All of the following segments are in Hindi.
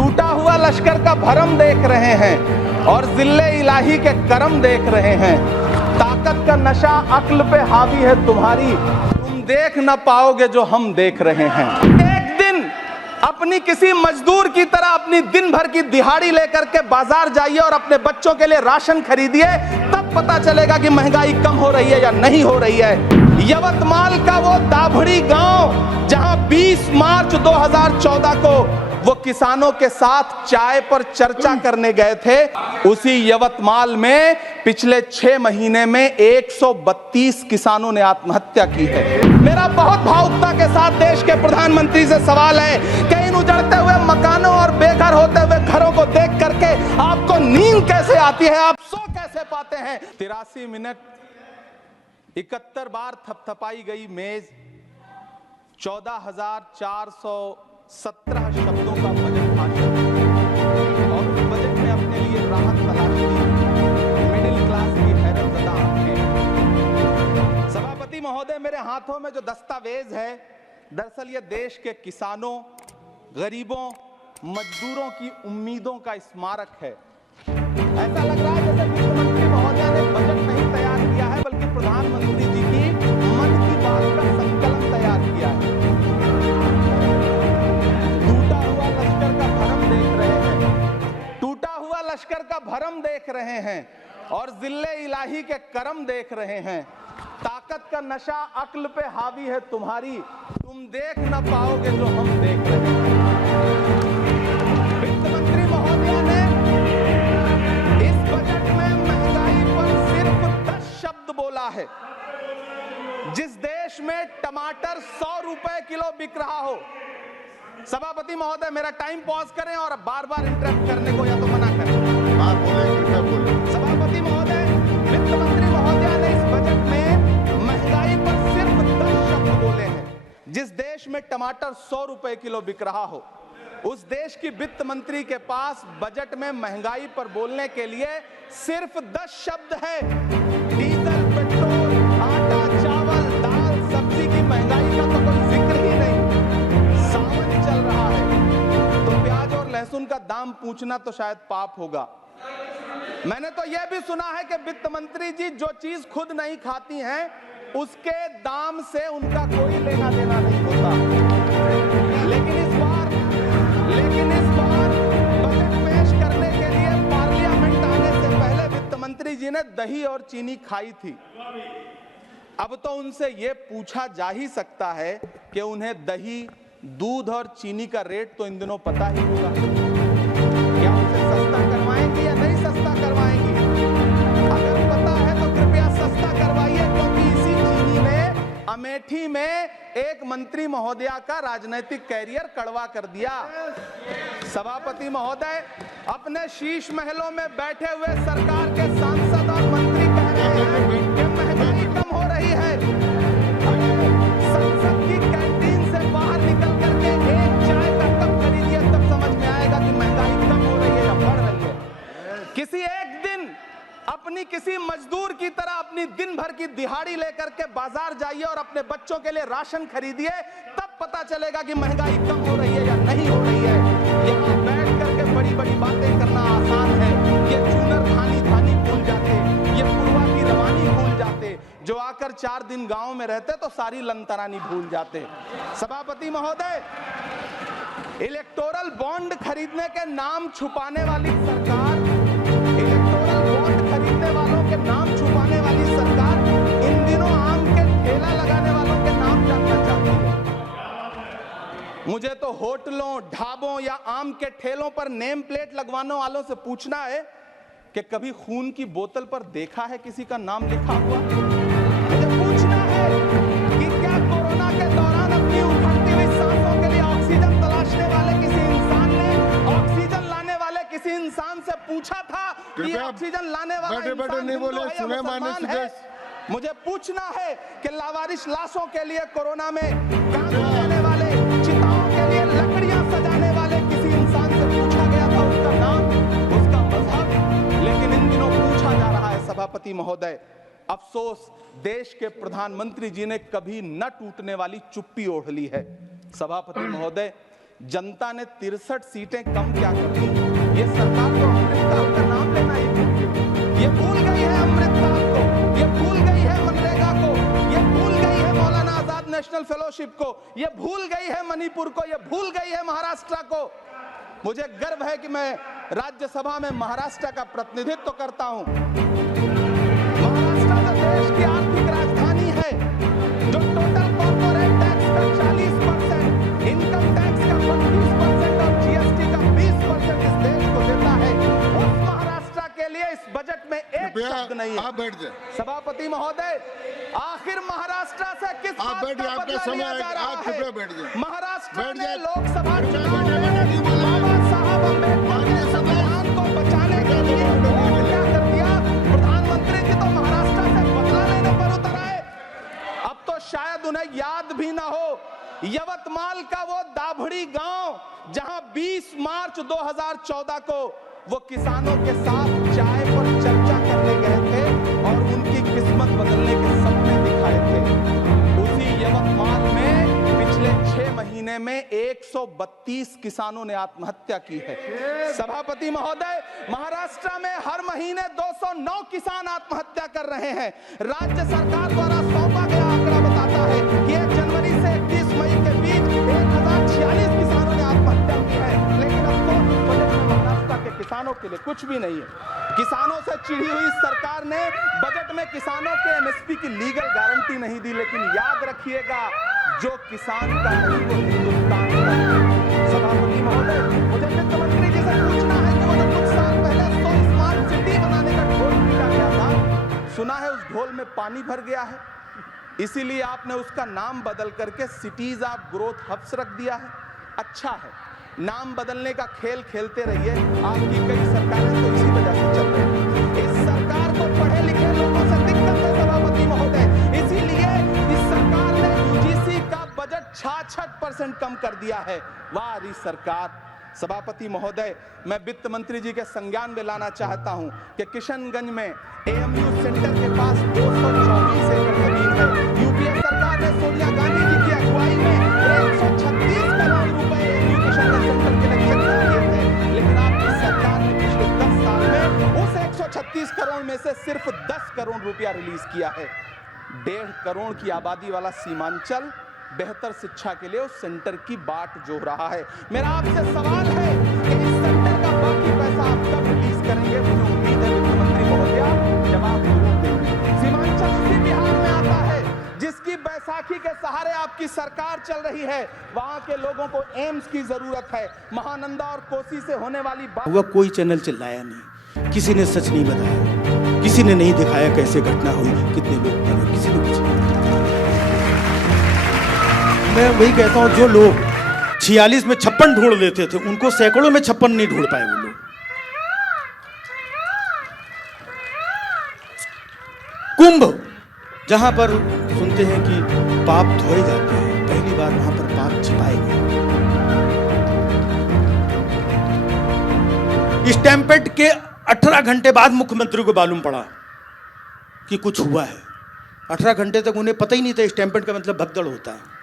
टूटा हुआ लश्कर का भरम देख रहे हैं और जिल्ले इलाही के करम देख रहे हैं। ताकत का नशा अक्ल पे हावी है तुम्हारी, तुम देख ना पाओगे जो हम देख रहे हैं। एक दिन अपनी किसी मजदूर की तरह अपनी दिन भर की दिहाड़ी लेकर के बाजार जाइए और अपने बच्चों के लिए राशन खरीदिए, तब पता चलेगा कि महंगाई कम हो रही है या नहीं हो रही है। यवतमाल का वो दाभड़ी गांव जहां 20 मार्च 2014 को वो किसानों के साथ चाय पर चर्चा करने गए थे, उसी यवतमाल में पिछले 6 महीने में 132 किसानों ने आत्महत्या की है। मेरा बहुत भावुकता के साथ देश के प्रधानमंत्री से सवाल है कि इन उजड़ते हुए मकानों और बेघर होते हुए घरों को देख करके आपको नींद कैसे आती है, आप सो कैसे पाते हैं। 83 मिनट 71 बार थपथपाई गई मेज, 14,417 शब्दों का बजट भाषण और उस बजट में अपने लिए राहत तलाशी मिडिल क्लास की हैरतज़दा आंखें। सभापति महोदय, मेरे हाथों में जो दस्तावेज है दरअसल ये देश के किसानों, गरीबों, मजदूरों की उम्मीदों का स्मारक है। ऐसा लग रहा है जैसे मुख्यमंत्री महोदय ने बजट नहीं तैयार किया है बल्कि प्रधानमंत्री जी की मन की बात का संकलन तैयार किया है। टूटा हुआ लश्कर का भरम देख रहे हैं और जिल्ले इलाही के करम देख रहे हैं। ताकत का नशा अक्ल पे हावी है तुम्हारी, तुम देख ना पाओगे जो हम देख रहे हैं। वित्त मंत्री महोदया ने इस बजट में महंगाई पर सिर्फ 10 शब्द बोला है। जिस देश में टमाटर 100 रुपए किलो बिक रहा हो, सभापति महोदय मेरा टाइम पॉज करें और बार बार इंटरप्ट करने को या तो मना करें। सभापति महोदय, वित्त मंत्री महोदय ने इस बजट में महंगाई पर सिर्फ 10 शब्द बोले हैं। जिस देश में टमाटर 100 रुपए किलो बिक रहा हो, उस देश की वित्त मंत्री के पास बजट में महंगाई पर बोलने के लिए सिर्फ 10 शब्द है। डीजल, पेट्रोल, आटा, चावल, दाल, सब्जी की महंगाई का तो कोई जिक्र ही नहीं। सावन चल रहा है तो प्याज और लहसुन का दाम पूछना तो शायद पाप होगा। मैंने तो यह भी सुना है कि वित्त मंत्री जी जो चीज खुद नहीं खाती हैं उसके दाम से उनका कोई लेना देना नहीं होता। लेकिन इस बार बजट पेश करने के लिए पार्लियामेंट आने से पहले वित्त मंत्री जी ने दही और चीनी खाई थी। अब तो उनसे यह पूछा जा ही सकता है कि उन्हें दही, दूध और चीनी का रेट तो इन दिनों पता ही होगा। क्या उसे सस्ता करवाएंगी या नहीं सस्ता करवाएंगी? अगर पता है तो कृपया सस्ता करवाइए, क्योंकि इसी चीनी ने अमेठी में एक मंत्री महोदया का राजनीतिक कैरियर कड़वा कर दिया। सभापति महोदय, अपने शीश महलों में बैठे हुए सरकार के सांसद और मंत्री कह रहे हैं कि महंगाई कम हो रही है। संसद की कैंटीन से बाहर निकल करके एक चाय का कप खरीदिए, तब समझ में आएगा कि महंगाई कम हो रही है या बढ़ रही है। किसी एक दिन अपनी किसी मजदूर की तरह अपनी दिन भर की दिहाड़ी लेकर के बाजार जाइए और अपने बच्चों के लिए राशन खरीदिए, तब पता चलेगा कि महंगाई कम हो रही है या नहीं हो रही है। यहाँ बैठ करके बड़ी बड़ी बातें करना आसान है। ये चूनर थानी भूल जाते, ये पुरवा की रवानी भूल जाते, जो आकर 4 दिन गांव में रहते तो सारी लंतरानी भूल जाते। सभापति महोदय, इलेक्टोरल बॉन्ड खरीदने के नाम छुपाने वाली सरकार, इलेक्टोरल बॉन्ड खरीदने वालों के नाम छुपाने वाली सरकार इन दिनों आम के ठेला लगाने वालों के नाम जानना चाहती है। मुझे तो होटलों, ढाबों या आम के ठेलों पर नेम प्लेट लगवाने वालों से पूछना है कि कभी खून की बोतल पर देखा है किसी का नाम लिखा हुआ? मुझे पूछना है कि क्या कोरोना के दौरान अपनी उखड़ती हुई सांसों के लिए ऑक्सीजन तलाशने वाले किसी इंसान ने ऑक्सीजन लाने वाले किसी इंसान से पूछा था कि ऑक्सीजन लाने वाला इंसान हिंदू है या मुसलमान है? मुझे पूछना है कि लावारिश लाशों के लिए कोरोना में काम करने वाले, चिताओं के लिए लकड़ियां सजाने वाले किसी इंसान से पूछा गया था उसका नाम, उसका मजहब? लेकिन इन दिनों पूछा जा रहा है। सभापति महोदय, अफसोस देश के प्रधानमंत्री जी ने कभी न टूटने वाली चुप्पी ओढ़ ली है। सभापति महोदय, जनता ने 63 सीटें कम क्या कर दी? ये सरकार तो अमृतकाल का नाम लेना ही भूल गई। ये भूल गई है अमृतकाल को, ये भूल गई है मनरेगा को, ये भूल गई है मौलाना आजाद नेशनल फेलोशिप को, ये भूल गई है मणिपुर को, ये भूल गई है महाराष्ट्र को। मुझे गर्व है कि मैं राज्यसभा में महाराष्ट्र का प्रतिनिधित्व करता हूं। महाराष्ट्र जो देश की आर्थिक राजधानी है, जो टोटल कॉर्पोरेट टैक्स का 40%, इनकम टैक्स का 32% और जीएसटी का 20% इस देश को देता है, उस महाराष्ट्र के लिए इस बजट में एक शब्द नहीं है। आप बैठ जाए सभापति महोदय, आखिर महाराष्ट्र से किस बात बैठ का जाए, आपका बदला समय लिया है, जा रहा आप है? कृपया बैठ जाए। महाराष्ट्र बैठ में जाए। लोकसभा चुनाव बैठ जाए, में बाबा साहब अम्बेडकर के संविधान को बचाने के लिए वोट क्या कर दिया? प्रधानमंत्री जी तो महाराष्ट्र से बदला लेने पर उतर आए। अब तो शायद उन्हें याद भी ना हो यवतमाल का वो दाभड़ी गांव, जहां 20 मार्च 2014 को वो किसानों के साथ चाय पर चर्चा करने गए थे और उनकी किस्मत बदलने के सपने दिखाए थे। उसी यवतमाल में पिछले 6 महीने में 132 किसानों ने आत्महत्या की है। सभापति महोदय, महाराष्ट्र में हर महीने 209 किसान आत्महत्या कर रहे हैं। राज्य सरकार द्वारा सौंपा गया आंकड़ा बताता है कि 1 जनवरी से 31 मई के बीच 1046 किसानों ने आत्महत्या की है। लेकिन अब तो बजट में महाराष्ट्र के किसानों के लिए कुछ भी नहीं है। किसानों से चिढ़ी हुई सरकार ने बजट में किसानों के एमएसपी की लीगल गारंटी नहीं दी। लेकिन याद रखिएगा, जो किसान का नहीं वो हिंदुस्तान का। सभापति महोदय, मुझे वित्त मंत्री जी से पूछना है कि वो जो कुछ साल पहले 100 स्मार्ट सिटी बनाने का ढोल पीटा गया था, सुना है उस ढोल में पानी भर गया है, इसीलिए आपने उसका नाम बदल करके सिटीज ऑफ ग्रोथ हब्स रख दिया है। अच्छा है, नाम बदलने का खेल खेलते रहिए। आपकी कई सरकारें तो इसी वजह से चल रही हैं। इस सरकार को पढ़े लिखे लोगों से दिक्कत है सभापति महोदय, इसीलिए इस सरकार ने यूजीसी का बजट 66% कम कर दिया है। वाह रही सरकार। सभापति महोदय, मैं वित्त मंत्री जी के संज्ञान में लाना चाहता हूं कि किशनगंज में एएमयू सेंटर के पास 224 एकड़ जमीन है। यूपीए सरकार ने सोनिया गांधी जी की अगुवाई में 136 करोड़ रुपए एएमयू किशनगंज सेंटर के लिए खर्च किए थे। लेकिन आपकी सरकार ने पिछले 10 साल में उस 136 करोड़ में से सिर्फ 10 करोड़ रुपया रिलीज किया है। 1.5 करोड़ की आबादी वाला सीमांचल बेहतर शिक्षा के लिए उस सेंटर की बाट जोह रहा है। मेरा आपसे सवाल है कि इस सेंटर का बाकी पैसा आप कब रिलीज करेंगे? मुझे उम्मीद है वित्त मंत्री महोदया जवाब जरूर देंगे। सीमांचल उसी बिहार में आता है जिसकी बैसाखी के सहारे आपकी सरकार चल रही है। वहां के लोगों को एम्स की जरूरत है। महानंदा और कोसी से होने वाली बात, कोई चैनल चिल्लाया नहीं, किसी ने सच नहीं बताया, किसी ने नहीं दिखाया कैसे घटना हुई, कितने लोग मरे, किसी ने कुछ नहीं। मैं वही कहता हूं, जो लोग 46 में 56 ढूंढ लेते थे, उनको सैकड़ों में 56 नहीं ढूंढ पाए वो लोग। कुंभ, जहां पर सुनते हैं कि पाप धोए जाते हैं, पहली बार वहां पर पाप छिपाए गए। स्टैंपेड के 18 घंटे बाद मुख्यमंत्री को मालूम पड़ा कि कुछ हुआ है। 18 घंटे तक उन्हें पता ही नहीं था स्टैंपेड का मतलब भगदड़ होता है।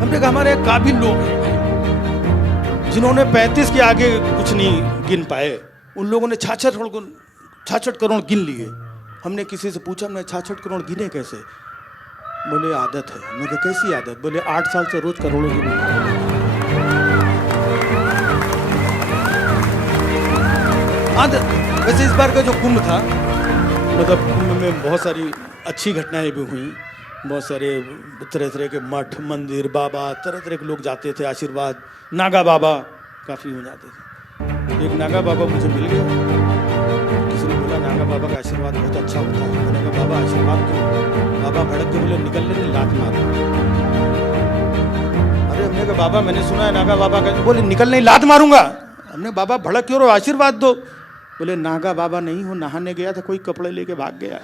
हमने कहा हमारे काबिल लोग हैं जिन्होंने 35 के आगे कुछ नहीं गिन पाए, उन लोगों ने 66 करोड़ गिन लिए। हमने किसी से पूछा, हमने 66 करोड़ गिने कैसे? बोले आदत है। हमने कहा कैसी आदत? बोले 8 साल से रोज करोड़ों गिने। आदत। वैसे इस बार का जो कुंभ था, मतलब कुंभ में बहुत सारी अच्छी घटनाएं भी हुई। बहुत सारे तरह तरह के मठ, मंदिर, बाबा, तरह तरह के लोग जाते थे, आशीर्वाद। नागा बाबा काफ़ी हो जाते थे। एक नागा बाबा मुझे मिल गया, किसी ने बोला नागा बाबा का आशीर्वाद बहुत अच्छा होता है। मैंने कहा बाबा आशीर्वाद क्यों? बाबा भड़क के बोले निकल ले, लात मार। अरे हमने कहा बाबा मैंने सुना है नागा बाबा का, बोले निकल नहीं, लात मारूंगा। हमने बाबा भड़क क्यों रहो, आशीर्वाद दो। बोले नागा बाबा नहीं हो, नहाने गया था, कोई कपड़े लेके भाग गया।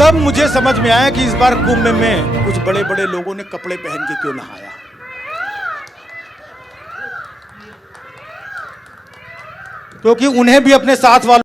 तब मुझे समझ में आया कि इस बार कुंभ में कुछ बड़े बड़े लोगों ने कपड़े पहन के क्यों नहाया। क्योंकि उन्हें भी अपने साथ वालों